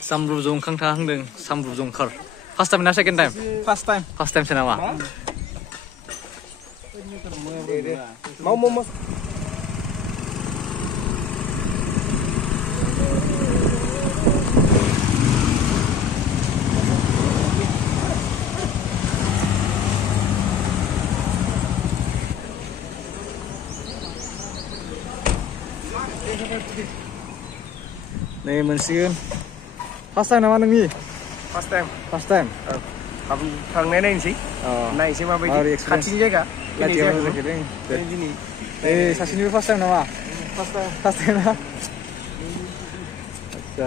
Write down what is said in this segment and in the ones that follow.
Samrup Jongkang ta hangdों Samrup Jongkar. First time na second time? First time. First time sa nama. Mau. Nih mensiun. First time nama nungi? First time. First time. थांनाय नायनोसै नायनोसै माबायदि खाथिनि जायगा eh सासेनिबो first time नामा? First time ना? अच्छा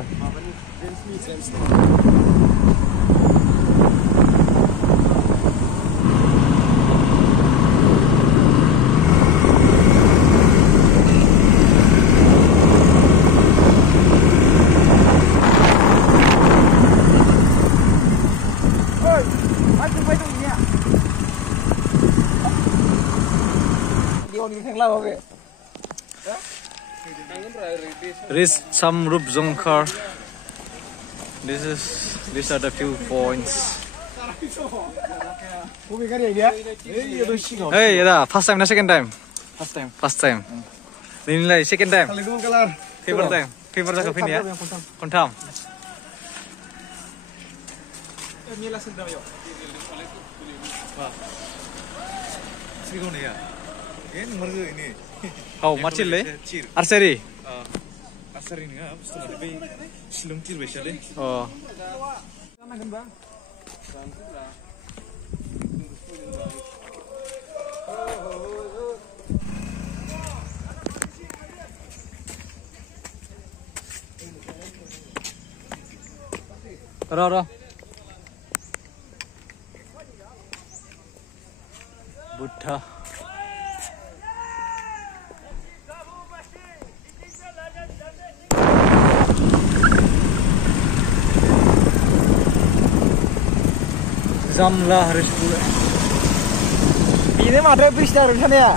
Reach Samrup Jongkar. These are the few points. Hey, ya first time na second time? First time. First time. Nilai second time. Favorite time. Favorite jaka fini ya? Kontam. Oh, macil le? Archery. Archery nggak, abis itu ada silung tir biasa deh. Oh. Roro. Buddha. Zamlah Restaurant. Ini mah ada bristar di sana ya.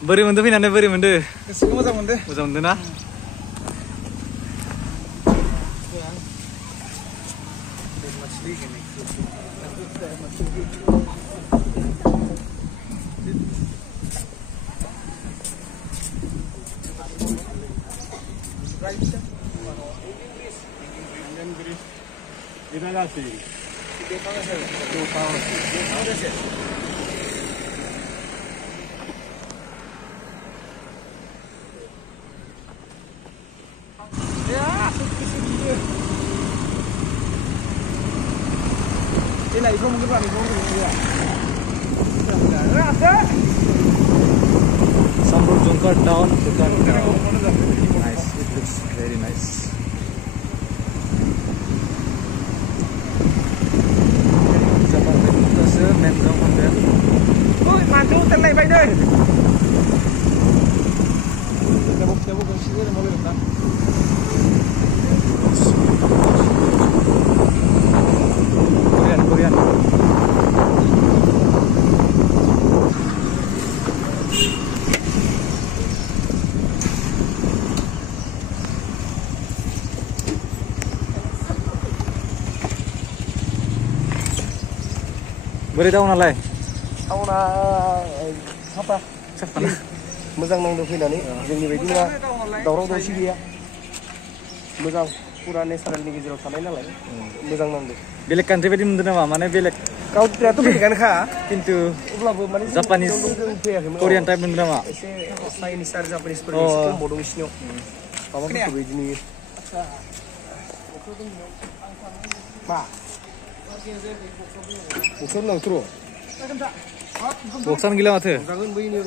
Beri mendu finane beri mendu. Kesukaan moza munde. Moza mundu na. Ini lagi mungkin Pak, ya. Samrup Jongkar down. Nice, it looks very nice. Japan Mutase Mendong Hotel. Ôi, maju tên này bay đây. Cabuk kan sini ada mulai datang. Korean. Boleh tahu nalai? Tahu na apa? Siapa? Moजां नांदों फैनानै जोंनि बायदि नङा दावराव दावसि गैया मोजां पुरा नेचारेलनि गेजेराव थानाय नालाय मोजां नांदों बेलेग कान्ट्रि बायदि मोनदों नामा माने बेलेग काउन्ट्रियाथ' बेलेगानोखा किन्तु अब्लाबो माने जापानिस फैयाखैमोन कोरियान टाइप मोनदों नामा एसे चाइनिस आरो जापानिसफोरनि एसे कम्बो दं बिसिनियाव माबाफोरखौ बिदि नुयो मा बोथोर नांथ'र' Boksan gila mate.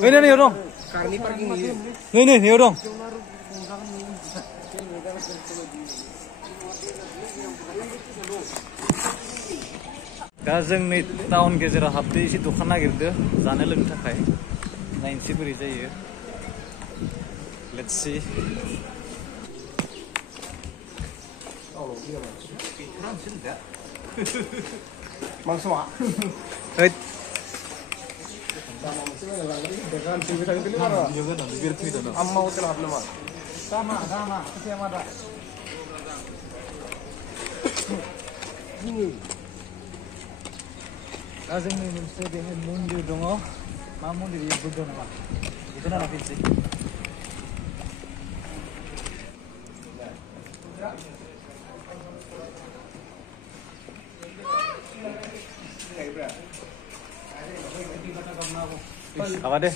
Ini nih dong. Karni parking nih. Nih dong. दा जोंनि टाउन गेजेराव हाबदो एसे दखान नागिरदो जानो लोंनो थाखाय नायनोसै बोरै जायो let's see Mangsa. Hei Amma hotel habna ma. Sama. Saya ada. दा जोंनि मोनसे बेहाय मन्दिर दङ मा मन्दिर बेयो बुद्ध नामा बेखौ नायना फैनोसै apa deh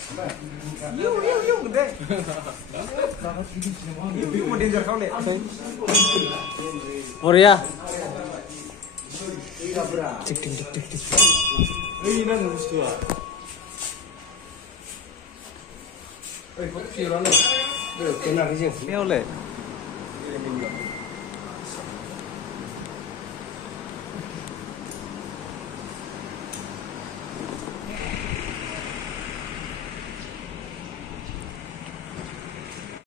Korea tik ini nang musuh Kena kerja. ini oleh